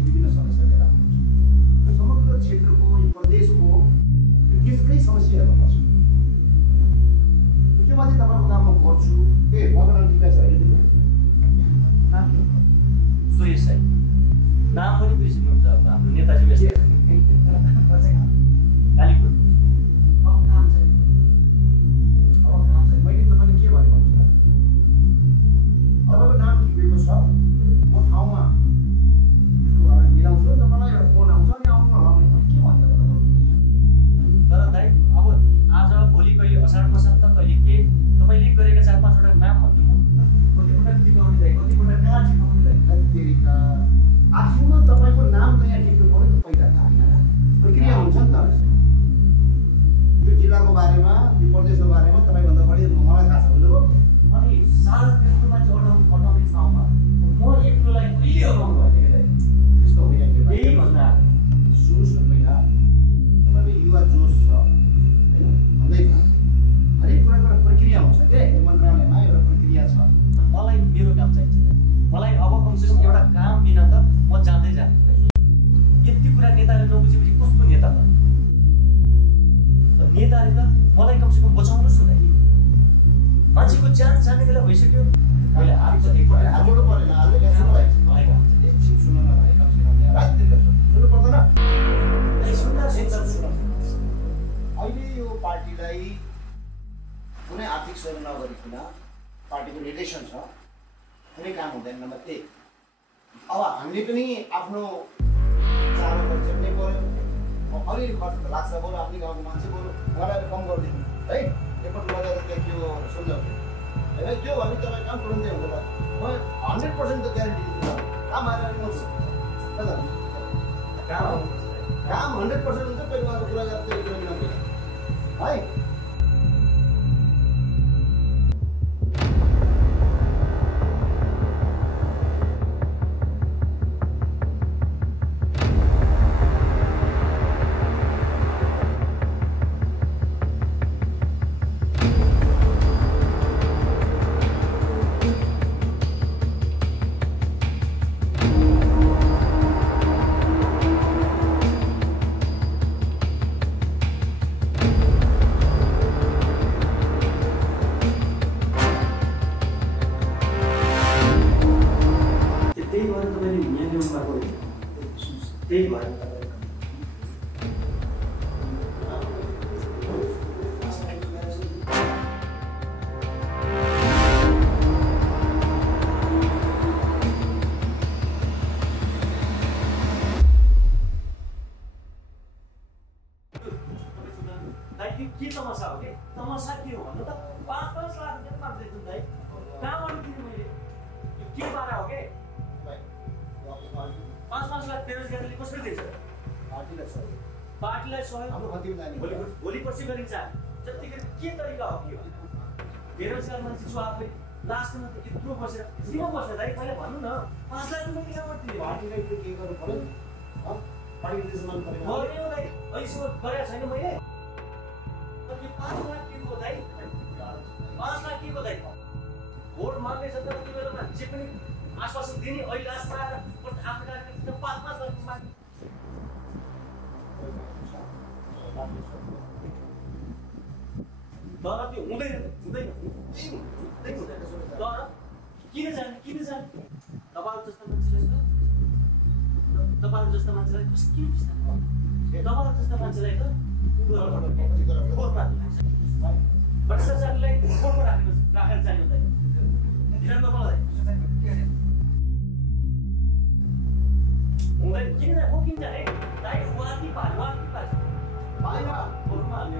चाहिँ विभिन्न समस्या लिएर आउनुहुन्छ। समग्र क्षेत्रको यो प्रदेशको यो देशकै समस्याहरू पर्छ। त्योमाथि तपाईँको काम म गर्छु। भगवान टिका छ अहिले नाम सुरेश साई नाम पनि बिर्सिनुहुन्छ अब हाम्रो नेताजी कालीपुर अब काम छैन। मैले तपाईँले के भने भन्नुहोस् त, तपाईँको नाम टिपेको छ, म ठाउँमा यसको बारेमा मिलाउँछु नि त, मलाई एउटा फोन आउँछ अनि आउनु होला भने मैले के भन्दा तर दाइ अब आज भोलि कहिले असाढ मसाङ त कहिले के तपाईँले गरेका 4-5 वटा नाम भन्नु कतिपल्ट टिपाउने दाइ कतिपल्ट कहाँ टिपाउने दाइ तेरिका आफूमा तपाईँको नाम त यहाँ टिप्नु पऱ्यो त पहिला त होइन प्रक्रिया हुन्छ नि त। यो जिल्लाको बारेमा यो प्रदेशको बारेमा तपाईँभन्दा बढी मलाई थाहा छ बुझ्नुभयो। अनि साल त्यस्तो मान्छे अटाउने ठाउँमा म एक्लोलाई कहिले अगाउनु भयो दाइ त्यस्तो होइन के यही भन्दा सुन्नुहोस् न, पहिला तपाईँको युवा जोस छ होइन भन्दै भयो। हरेक कुराको एउटा प्रक्रिया हुन्छ क्या, यो मन्त्रालयमा एउटा प्रक्रिया छ। मलाई मेरो काम चाहिन्छ मलाई अब कमसेकम एउटा काम बिना त म जाँदै जाने। यति कुरा नेताले नबुझेपछि कस्तो नेता त नेताले त मलाई कमसेकम बचाउनुहोस् न दाइ। मान्छेको ज्यान जाने बेला भइसक्यो। मैले हात कति हात जोड्नु परेन आज सुन्नु भाइ, मलाई काम छ एकछिन सुन्नु न भाइ, कमसेकम यहाँ राततिर सुन्नु पर्दैन। सुन्दा अहिले यो पार्टीलाई कुनै आर्थिक सहयोग नगरिकन पार्टीको निर्देशन छ, कुनै काम हुँदैन। नम्बर 1, अब हामीले पनि आफ्नो चारो खर्च पनि पऱ्यो, अलिअलि खर्च त लाग्छ बरु आफ्नै गाउँको मान्छे बरु मलाई कम गरिदिनु है। एकपल्ट लगाएर त्यहाँ के हो सम्झाउँछु होइन, त्यो भने तपाईँ काम तुरन्तै हुन्छ। म 100% त ग्यारेन्टी दिन्छु काम आएर म काम 100% हुन्छ। पहिला उहाँको कुरा गरेर त्यो कुरा मिलाउँदैन है। त्यही भएर के तमासा हो कि तमासा के हो भन्नु त 5-5 लाख रुपियाँ माग्दैछु दाइ कहाँबाट दिनु मैले के पारा हो के 5-5 लाख बेरोजगारीले कसरी दिन्छ पार्टीलाई सहयोग भोलि पर्सि गरिन्छ जतिखेर के तरिका हो कि बेरोजगार मान्छे छु आफै लास्टमा त यत्रो बसेर किन बस्छ दाइ पहिला भन्नु न 5 लाख रुपियाँ कहाँबाट दिने पार्टीलाई के गर्नु पर्यो पार्टीको त्यसमा मैले दाइ अहिलेसम्म गरेको छैन मैले 5 लाख के को दाइ 5 लाख के को दाइ भोट माग्ने छ त त्यो बेलामा जे पनि आश्वासन दिने अहिले लास्ट आएर आफ्नो कार्यक्रम 5-5 लाख माग्ने तर त्यो हुँदैन तर किन जाने तपाईहरु जस्ता मान्छेलाई किन तपाईहरु जस्ता मान्छेलाई त भ्रष्टाचारलाई कोर्टमा राखेर जाने हुँदैन ध्यान नपाउँदै हुँदैन किन जाने दाइ वाकी पार बाहिर कोर्टमा हाल्ने